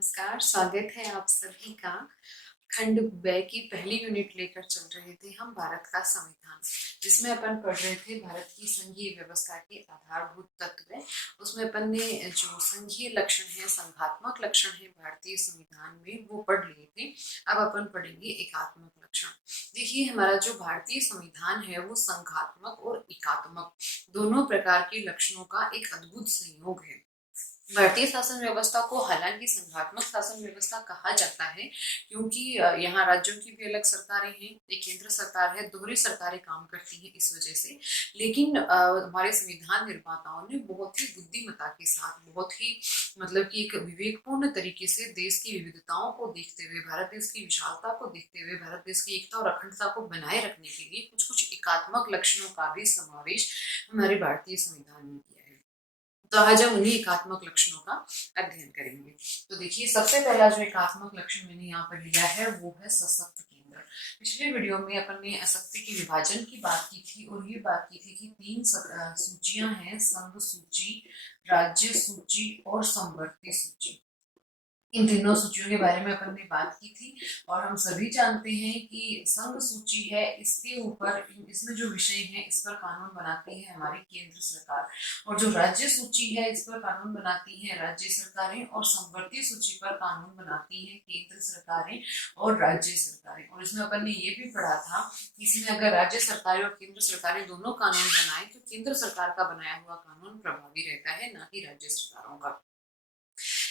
नमस्कार, स्वागत है आप सभी का। खंड ब की पहली यूनिट लेकर चल रहे थे हम भारत का संविधान, जिसमें अपन पढ़ रहे थे भारत की संघीय व्यवस्था के आधारभूत तत्व। उसमें अपन ने जो संघीय लक्षण है, संघात्मक लक्षण है भारतीय संविधान में, वो पढ़ लिए थे। अब अपन पढ़ेंगे एकात्मक लक्षण। देखिए, हमारा जो भारतीय संविधान है वो संघात्मक और एकात्मक दोनों प्रकार के लक्षणों का एक अद्भुत संयोग है। भारतीय शासन व्यवस्था को हालांकि संघात्मक शासन व्यवस्था कहा जाता है, क्योंकि यहाँ राज्यों की भी अलग सरकारें हैं, एक केंद्र सरकार है, दोहरी सरकारें काम करती हैं इस वजह से। लेकिन हमारे संविधान निर्माताओं ने बहुत ही बुद्धिमत्ता के साथ, बहुत ही मतलब कि एक विवेकपूर्ण तरीके से देश की विविधताओं को देखते हुए, भारत देश की विशालता को देखते हुए, भारत देश की एकता और अखंडता को बनाए रखने के लिए कुछ कुछ एकात्मक लक्षणों का भी समावेश हमारे भारतीय संविधान में किया है। तो आज हम उन्हीं एकात्मक लक्षणों का अध्ययन करेंगे। तो देखिए, सबसे पहला जो एकात्मक लक्षण मैंने यहाँ पर लिया है वो है सशक्त केंद्र। पिछले वीडियो में अपन ने शक्ति के विभाजन की बात की थी और ये बात की थी कि तीन सूचियां हैं, संघ सूची, राज्य सूची और समवर्ती सूची। इन तीनों सूचियों के बारे में अपन ने बात की थी और हम सभी जानते हैं कि संघ सूची है, इसके ऊपर इसमें जो विषय है इस पर कानून बनाती है हमारी केंद्र सरकार, और जो राज्य सूची है इस पर कानून बनाती है राज्य सरकारें, और समवर्ती सूची पर कानून बनाती है केंद्र सरकारें और राज्य सरकारें। और इसमें अपन ने ये भी पढ़ा था कि इसमें अगर राज्य सरकारें और केंद्र सरकारें दोनों कानून बनाए तो केंद्र सरकार का बनाया हुआ कानून प्रभावी रहता है, ना कि राज्य सरकारों का।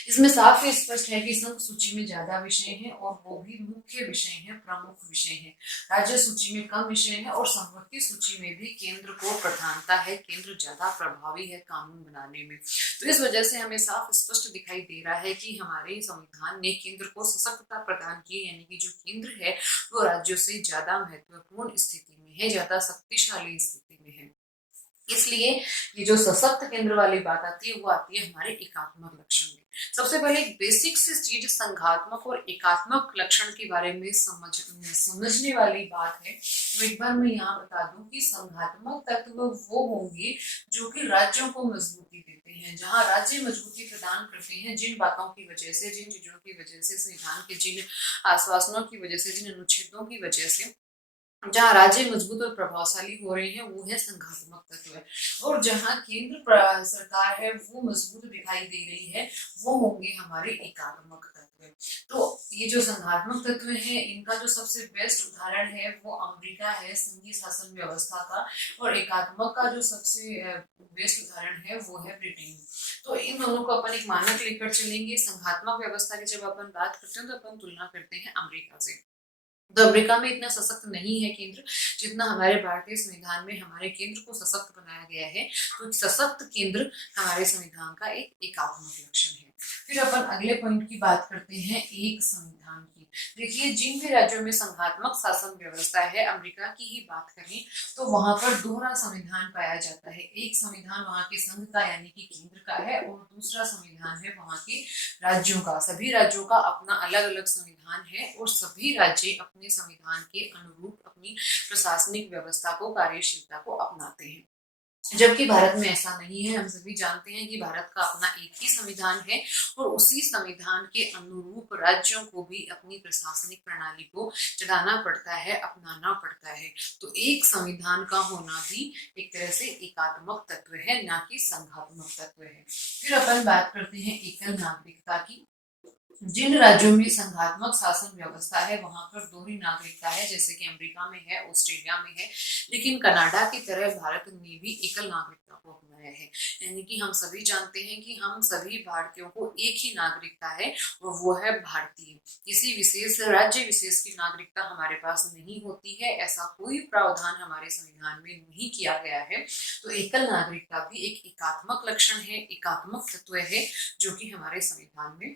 इसमें साफ ही स्पष्ट है कि संघ सूची में ज्यादा विषय हैं और वो भी मुख्य विषय हैं, प्रमुख विषय हैं। राज्य सूची में कम विषय है और समवर्ती सूची में भी केंद्र को प्रधानता है, केंद्र ज्यादा प्रभावी है कानून बनाने में। तो इस वजह से हमें साफ स्पष्ट दिखाई दे रहा है कि हमारे संविधान ने केंद्र को सशक्तता प्रदान की, यानी कि जो केंद्र है वो राज्यों से ज्यादा महत्वपूर्ण स्थिति में है, ज्यादा शक्तिशाली स्थिति में है। इसलिए ये जो सशक्त केंद्र वाली बात आती है वो आती है हमारे एकात्मक लक्षण में। सबसे पहले एक बेसिक सी चीज संघात्मक और एकात्मक लक्षण के बारे में समझने वाली बात है। तो एक बार मैं यहाँ बता दूं कि संघात्मक तत्व वो होंगे जो कि राज्यों को मजबूती देते हैं, जहाँ राज्य मजबूती प्रदान करते हैं, जिन बातों की वजह से, जिन चीजों की वजह से, संविधान के जिन आश्वासनों की वजह से, जिन अनुच्छेदों की वजह से जहाँ राज्य मजबूत और प्रभावशाली हो रहे हैं वो है संघात्मक तत्व। और जहाँ केंद्र सरकार है वो मजबूत दिखाई दे रही है वो होंगे हमारे एकात्मक तत्व। तो ये जो संघात्मक तत्व है इनका जो सबसे बेस्ट उदाहरण है वो अमेरिका है, संघीय शासन व्यवस्था का। और एकात्मक का जो सबसे बेस्ट उदाहरण है वो है ब्रिटेन। तो इन दोनों को अपन एक मानक लेकर चलेंगे। संघात्मक व्यवस्था की जब अपन बात करते हैं तो अपन तुलना करते हैं अमेरिका से। तो अमेरिका में इतना सशक्त नहीं है केंद्र जितना हमारे भारतीय संविधान में हमारे केंद्र को सशक्त बनाया गया है। तो सशक्त केंद्र हमारे संविधान का एक एकात्मक लक्षण है। फिर अपन अगले पॉइंट की बात करते हैं एक संविधान की। देखिए, जिन भी राज्यों में संघात्मक शासन व्यवस्था है, अमेरिका की ही बात करें तो वहां पर दोहरा संविधान पाया जाता है। एक संविधान वहां के संघ का यानी कि केंद्र का है और दूसरा संविधान है वहां के राज्यों का। सभी राज्यों का अपना अलग अलग संविधान है और सभी राज्य अपने संविधान के अनुरूप अपनी प्रशासनिक व्यवस्था को, कार्यशीलता को अपनाते हैं। जबकि भारत में ऐसा नहीं है। हम सभी जानते हैं कि भारत का अपना एक ही संविधान है और उसी संविधान के अनुरूप राज्यों को भी अपनी प्रशासनिक प्रणाली को चलाना पड़ता है, अपनाना पड़ता है। तो एक संविधान का होना भी एक तरह से एकात्मक तत्व है, ना कि संघात्मक तत्व है। फिर अपन बात करते हैं एकल नागरिकता की। जिन राज्यों में संघात्मक शासन व्यवस्था है वहां पर दोहरी नागरिकता है, जैसे कि अमेरिका में है, ऑस्ट्रेलिया में है। लेकिन कनाडा की तरह भारत ने भी एकल नागरिकता को अपनाया है, यानी कि हम सभी जानते हैं कि हम सभी भारतीयों को एक ही नागरिकता है और वो है भारतीय। किसी विशेष राज्य विशेष की नागरिकता हमारे पास नहीं होती है, ऐसा कोई प्रावधान हमारे संविधान में नहीं किया गया है। तो एकल नागरिकता भी एक एकात्मक लक्षण है, एकात्मक तत्व है जो कि हमारे संविधान में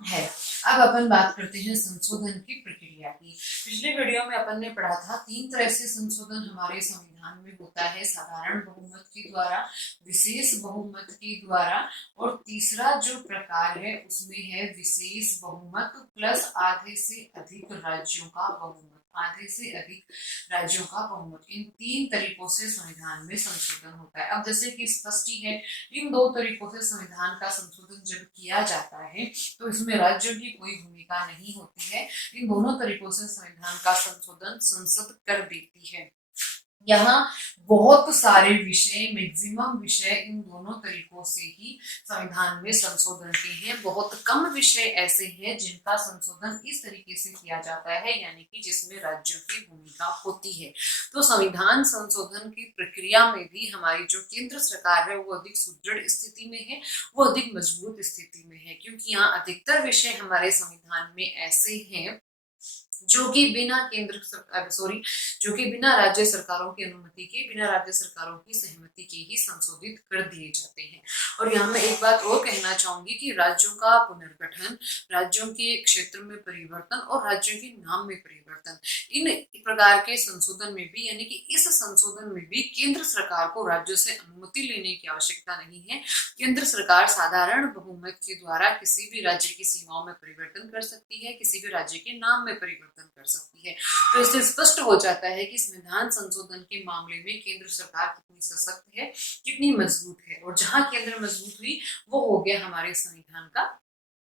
है। अब अपन बात करते हैं संशोधन की प्रक्रिया की। पिछले वीडियो में अपन ने पढ़ा था तीन तरह से संशोधन हमारे संविधान में होता है, साधारण बहुमत के द्वारा, विशेष बहुमत के द्वारा, और तीसरा जो प्रकार है उसमें है विशेष बहुमत प्लस आधे से अधिक राज्यों का बहुमत। आधे से अधिक राज्यों का बहुमत। इन 3 तरीकों से संविधान में संशोधन होता है। अब जैसे कि स्पष्ट ही है, इन 2 तरीकों से संविधान का संशोधन जब किया जाता है तो इसमें राज्यों की कोई भूमिका नहीं होती है। इन दोनों तरीकों से संविधान का संशोधन संसद कर देती है। यहाँ बहुत सारे विषय, मैक्सिमम विषय इन दोनों तरीकों से ही संविधान में संशोधन के हैं। बहुत कम विषय ऐसे हैं जिनका संशोधन इस तरीके से किया जाता है, यानी कि जिसमें राज्यों की भूमिका होती है। तो संविधान संशोधन की प्रक्रिया में भी हमारी जो केंद्र सरकार है वो अधिक सुदृढ़ स्थिति में है, वो अधिक मजबूत स्थिति में है, क्योंकि यहाँ अधिकतर विषय हमारे संविधान में ऐसे हैं जो कि बिना राज्य सरकारों की अनुमति के, बिना राज्य सरकारों की सहमति के ही संशोधित कर दिए जाते हैं। और यहाँ मैं एक बात और कहना चाहूंगी कि राज्यों का पुनर्गठन, राज्यों के क्षेत्र में परिवर्तन और राज्यों के नाम में परिवर्तन, इन प्रकार के संशोधन में भी, यानी कि इस संशोधन में भी केंद्र सरकार को राज्यों से अनुमति लेने की आवश्यकता नहीं है। केंद्र सरकार साधारण बहुमत के द्वारा किसी भी राज्य की सीमाओं में परिवर्तन कर सकती है, किसी भी राज्य के नाम में परिवर्तन कर सकती है। तो इससे स्पष्ट हो जाता है कि संविधान संशोधन के मामले में केंद्र सरकार कितनी सशक्त है, कितनी मजबूत है। और जहां केंद्र मजबूत हुई वो हो गया हमारे संविधान का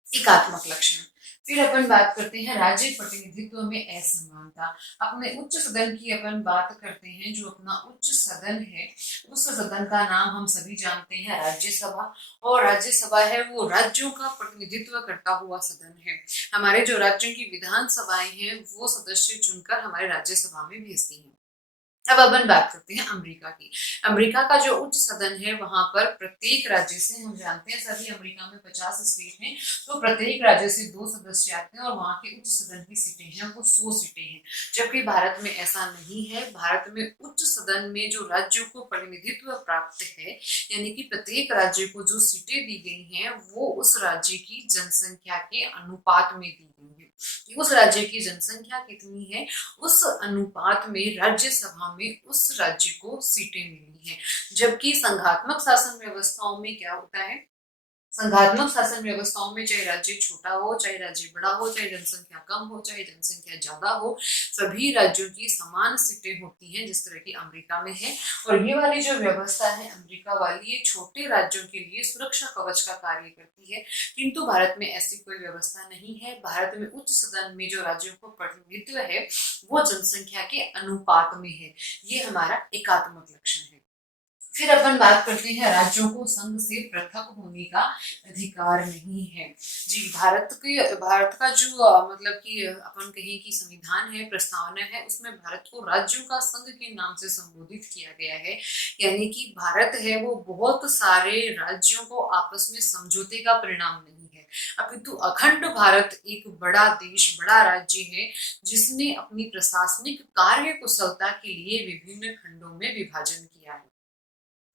एकात्मक लक्षण। फिर अपन बात करते हैं राज्य प्रतिनिधित्व में असमानता। अपने उच्च सदन की अपन बात करते हैं। जो अपना उच्च सदन है, उस सदन का नाम हम सभी जानते हैं राज्यसभा। और राज्यसभा है वो राज्यों का प्रतिनिधित्व करता हुआ सदन है। हमारे जो राज्यों की विधानसभाएं हैं वो सदस्य चुनकर हमारे राज्यसभा में भेजती हैं। अब अपन बात करते हैं अमेरिका की। अमेरिका का जो उच्च सदन है वहां पर प्रत्येक राज्य से, हम जानते हैं सभी अमेरिका में 50 स्टेट हैं, तो प्रत्येक राज्य से 2 सदस्य आते हैं और वहां के उच्च सदन की सीटें हैं वो 100 सीटें हैं। जबकि भारत में ऐसा नहीं है। भारत में उच्च सदन में जो राज्यों को प्रतिनिधित्व प्राप्त है, यानी कि प्रत्येक राज्य को जो सीटें दी गई हैं वो उस राज्य की जनसंख्या के अनुपात में दी गई है कि उस राज्य की जनसंख्या कितनी है, उस अनुपात में राज्यसभा में उस राज्य को सीटें मिली हैं। जबकि संघात्मक शासन व्यवस्थाओं में क्या होता है, संघात्मक शासन व्यवस्थाओं में चाहे राज्य छोटा हो, चाहे राज्य बड़ा हो, चाहे जनसंख्या कम हो, चाहे जनसंख्या ज्यादा हो, सभी राज्यों की समान सीटें होती हैं, जिस तरह की अमेरिका में है। और ये वाली जो व्यवस्था है अमेरिका वाली, ये छोटे राज्यों के लिए सुरक्षा कवच का कार्य करती है। किंतु भारत में ऐसी कोई व्यवस्था नहीं है। भारत में उच्च सदन में जो राज्यों को प्रतिनिधित्व है वो जनसंख्या के अनुपात में है। ये हमारा एकात्मक लक्षण है। फिर अपन बात करते हैं राज्यों को संघ से पृथक होने का अधिकार नहीं है। जी, भारत का जो मतलब कि अपन कहें कि संविधान है, प्रस्तावना है, उसमें भारत को राज्यों का संघ के नाम से संबोधित किया गया है। यानी कि भारत है वो बहुत सारे राज्यों को आपस में समझौते का परिणाम नहीं है, अपितु अखंड भारत एक बड़ा देश, बड़ा राज्य है, जिसने अपनी प्रशासनिक कार्य कुशलता के लिए विभिन्न खंडों में विभाजन किया है।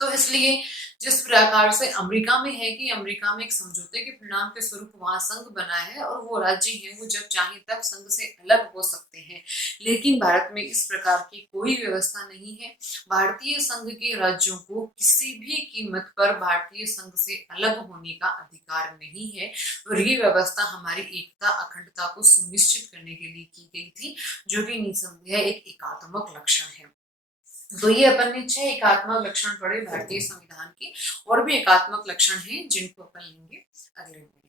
तो इसलिए जिस प्रकार से अमेरिका में है कि अमेरिका में एक समझौते के परिणाम के स्वरूप वहां संघ बना है और वो राज्य है वो जब चाहे तब संघ से अलग हो सकते हैं, लेकिन भारत में इस प्रकार की कोई व्यवस्था नहीं है। भारतीय संघ के राज्यों को किसी भी कीमत पर भारतीय संघ से अलग होने का अधिकार नहीं है। और ये व्यवस्था हमारी एकता, अखंडता को सुनिश्चित करने के लिए की गई थी, जो कि निसंदेह एक एकात्मक लक्षण है। तो ये अपन ने 6 एकात्मक लक्षण पढ़े भारतीय संविधान के। और भी एकात्मक लक्षण हैं जिनको अपन लेंगे अगले वीडियो में।